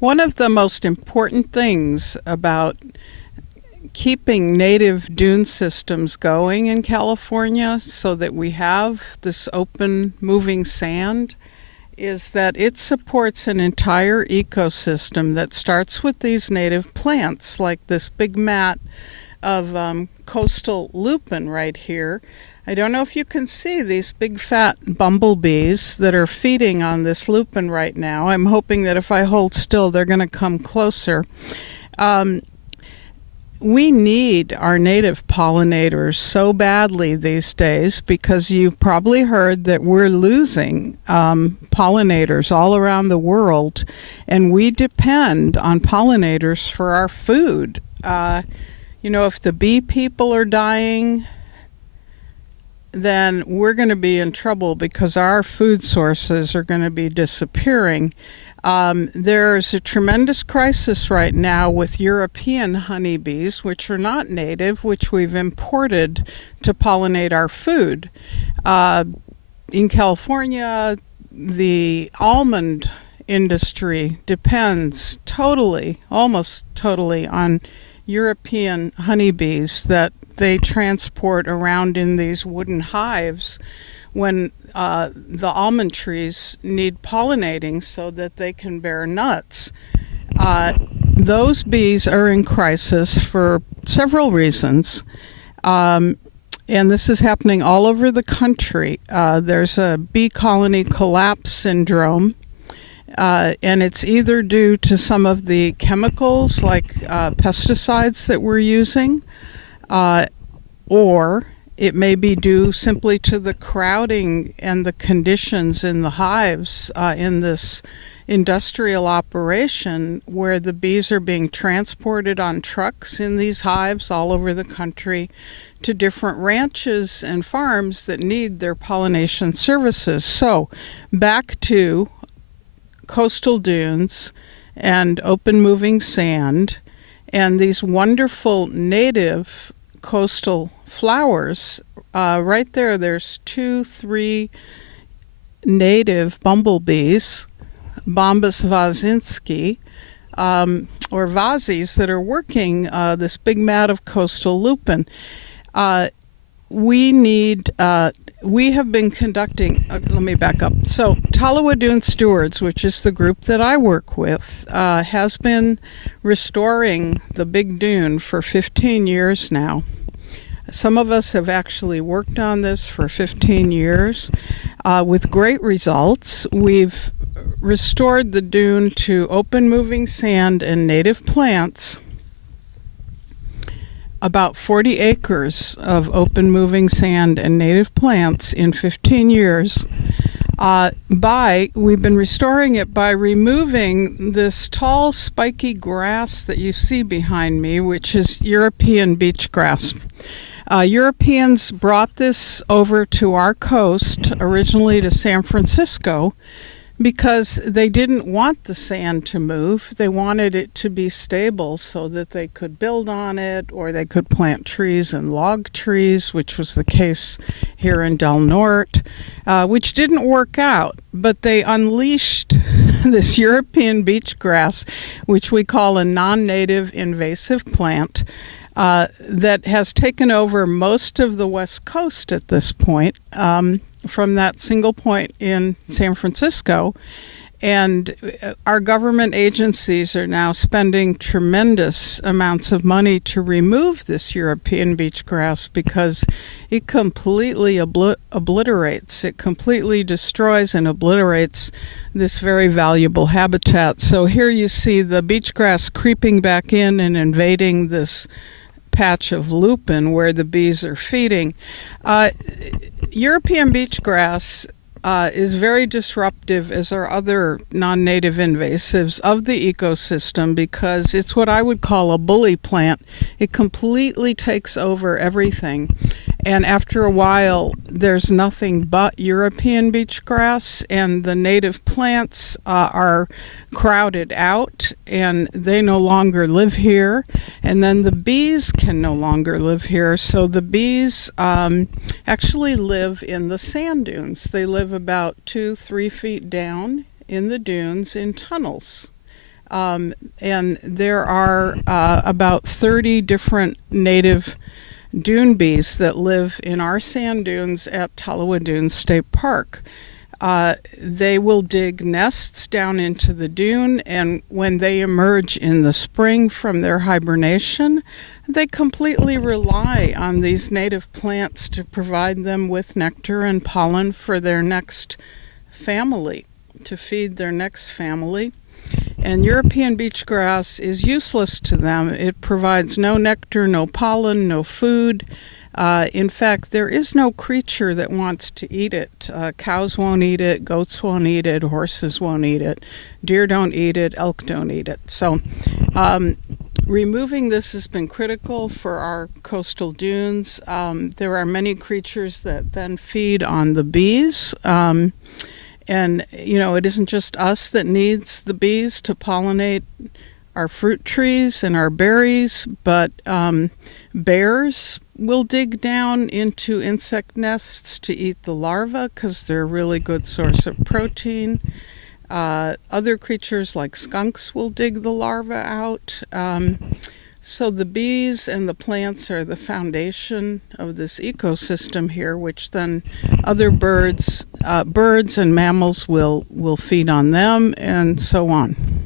One of the most important things about keeping native dune systems going in California so that we have this open moving sand is that it supports an entire ecosystem that starts with these native plants, like this big mat of coastal lupin right here. I don't know if you can see these big fat bumblebees that are feeding on this lupin right now. I'm hoping that if I hold still, they're going to come closer. We need our native pollinators so badly these days because you've probably heard that we're losing pollinators all around the world, and we depend on pollinators for our food. If the bee people are dying, then we're going to be in trouble because our food sources are going to be disappearing. There's a tremendous crisis right now with European honeybees, which are not native, which we've imported to pollinate our food. In California, the almond industry depends almost totally, on European honeybees that they transport around in these wooden hives when the almond trees need pollinating so that they can bear nuts. Those bees are in crisis for several reasons, and this is happening all over the country. There's a bee colony collapse syndrome, and it's either due to some of the chemicals like pesticides that we're using, or it may be due simply to the crowding and the conditions in the hives in this industrial operation where the bees are being transported on trucks in these hives all over the country to different ranches and farms that need their pollination services. So back to coastal dunes and open moving sand and these wonderful native coastal flowers. Right there's 2-3 native bumblebees, Bombus vazinski, or vazis, that are working this big mat of coastal lupin. We have been conducting, let me back up. So Tolowa Dune Stewards, which is the group that I work with, has been restoring the big dune for 15 years now. Some of us have actually worked on this for 15 years with great results. We've restored the dune to open moving sand and native plants, about 40 acres of open moving sand and native plants in 15 years. We've been restoring it by removing this tall spiky grass that you see behind me, which is European beach grass. Europeans brought this over to our coast, originally to San Francisco, because they didn't want the sand to move. They wanted it to be stable so that they could build on it, or they could plant trees and log trees, which was the case here in Del Norte, which didn't work out. But they unleashed this European beach grass, which we call a non-native invasive plant, that has taken over most of the West Coast at this point, from that single point in San Francisco. And our government agencies are now spending tremendous amounts of money to remove this European beach grass because it completely obliterates, it completely destroys and obliterates this very valuable habitat. So here you see the beach grass creeping back in and invading this patch of lupin where the bees are feeding. European beach grass is very disruptive, as are other non-native invasives, of the ecosystem because it's what I would call a bully plant. It completely takes over everything. And after a while, there's nothing but European beach grass, and the native plants are crowded out, and they no longer live here. And then the bees can no longer live here. So the bees actually live in the sand dunes. They live about 2-3 feet down in the dunes in tunnels. And there are about 30 different native dune bees that live in our sand dunes at Tolowa Dunes State Park. They will dig nests down into the dune, and when they emerge in the spring from their hibernation, they completely rely on these native plants to provide them with nectar and pollen for their next family, to feed their next family. And European beach grass is useless to them. It provides no nectar, no pollen, no food. In fact, there is no creature that wants to eat it. Cows won't eat it, goats won't eat it, horses won't eat it, deer don't eat it, elk don't eat it. So removing this has been critical for our coastal dunes. There are many creatures that then feed on the bees. And, it isn't just us that needs the bees to pollinate our fruit trees and our berries, but bears will dig down into insect nests to eat the larvae because they're a really good source of protein. Other creatures like skunks will dig the larvae out. So the bees and the plants are the foundation of this ecosystem here, which then other birds and mammals will feed on them, and so on.